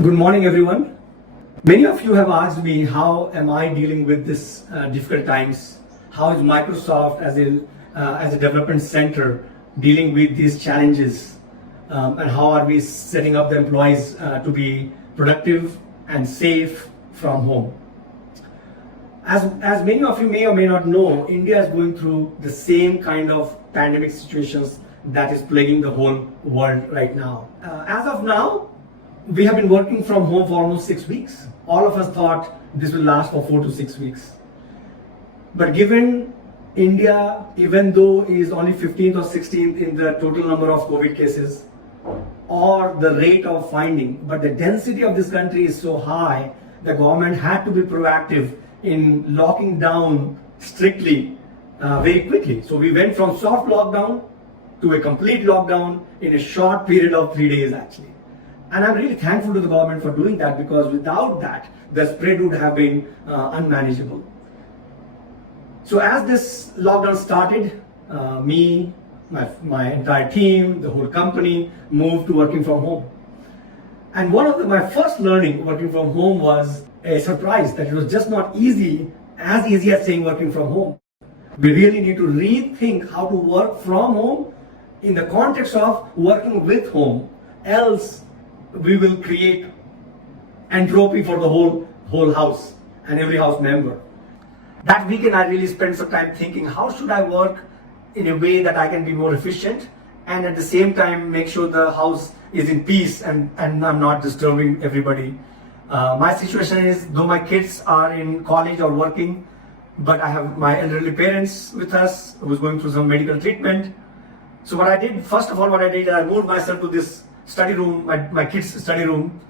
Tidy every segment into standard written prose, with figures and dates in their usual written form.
Good morning, everyone. Many of you have asked me how am I dealing with this difficult times? How is Microsoft as a development center dealing with these challenges? And how are we setting up the employees to be productive and safe from home? As many of you may or may not know, India is going through the same kind of pandemic situations that is plaguing the whole world right now. As of now, we have been working from home for almost 6 weeks. All of us thought this will last for 4 to 6 weeks. But given India, even though is only 15th or 16th in the total number of COVID cases or the rate of finding, but the density of this country is so high, the government had to be proactive in locking down strictly very quickly. So we went from soft lockdown to a complete lockdown in a short period of 3 days actually. And I'm really thankful to the government for doing that, because without that, the spread would have been unmanageable. So as this lockdown started, me, my entire team, the whole company moved to working from home. And one of my first learning working from home was a surprise that it was just not easy as saying working from home. We really need to rethink how to work from home in the context of working with home, else we will create entropy for the whole house and every house member. That weekend I really spent some time thinking, how should I work in a way that I can be more efficient and at the same time make sure the house is in peace and I'm not disturbing everybody. My situation is, though my kids are in college or working, but I have my elderly parents with us who's going through some medical treatment. So what I did, first of all, I moved myself to this study room, my kids' study room.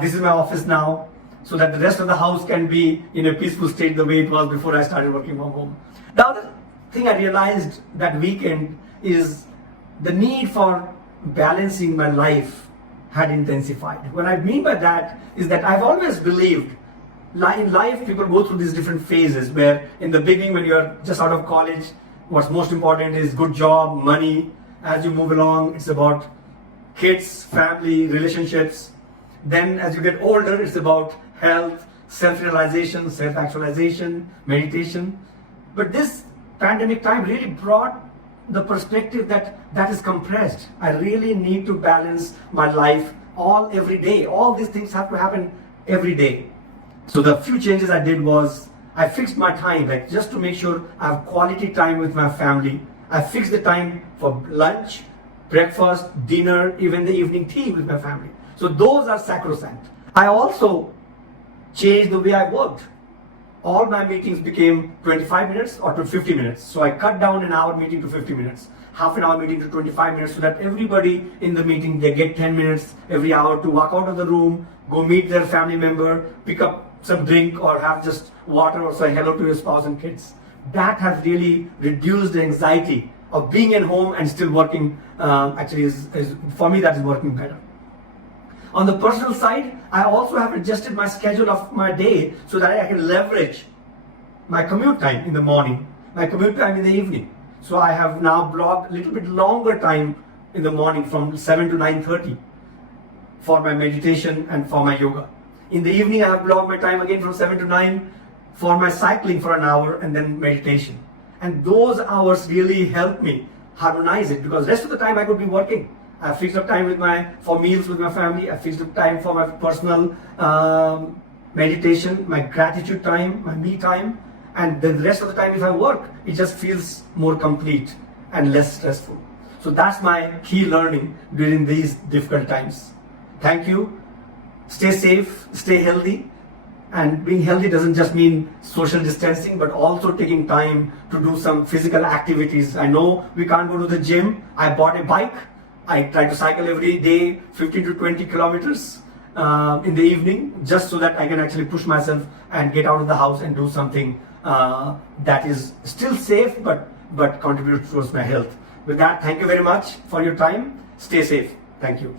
This is my office now, so that the rest of the house can be in a peaceful state the way it was before I started working from home. The other thing I realized that weekend is the need for balancing my life had intensified. What I mean by that is that I've always believed in life people go through these different phases where in the beginning when you're just out of college, what's most important is good job, money. As you move along, it's about kids, family, relationships. Then as you get older, it's about health, self-realization, self-actualization, meditation. But this pandemic time really brought the perspective that is compressed. I really need to balance my life every day. All these things have to happen every day. So the few changes I did was I fixed my time, like just to make sure I have quality time with my family. I fixed the time for lunch, breakfast, dinner, even the evening tea with my family. So those are sacrosanct. I also changed the way I worked. All my meetings became 25 minutes or to 50 minutes. So I cut down an hour meeting to 50 minutes, half an hour meeting to 25 minutes, so that everybody in the meeting, they get 10 minutes every hour to walk out of the room, go meet their family member, pick up some drink or have just water or say hello to your spouse and kids. That has really reduced the anxiety of being at home and still working. Actually is for me, that is working better. On the personal side, I also have adjusted my schedule of my day so that I can leverage my commute time in the morning, my commute time in the evening. So I have now blocked a little bit longer time in the morning from 7 to 9:30 for my meditation and for my yoga. In the evening, I have blocked my time again from 7 to 9 for my cycling for an hour and then meditation. And those hours really help me harmonize it, because rest of the time I could be working. I fixed up time for meals with my family. I fixed up time for my personal meditation, my gratitude time, my me time. And the rest of the time if I work, it just feels more complete and less stressful. So that's my key learning during these difficult times. Thank you. Stay safe, stay healthy. And being healthy doesn't just mean social distancing, but also taking time to do some physical activities. I know we can't go to the gym. I bought a bike. I try to cycle every day, 15 to 20 kilometers in the evening, just so that I can actually push myself and get out of the house and do something that is still safe, but contributes towards my health. With that, thank you very much for your time. Stay safe. Thank you.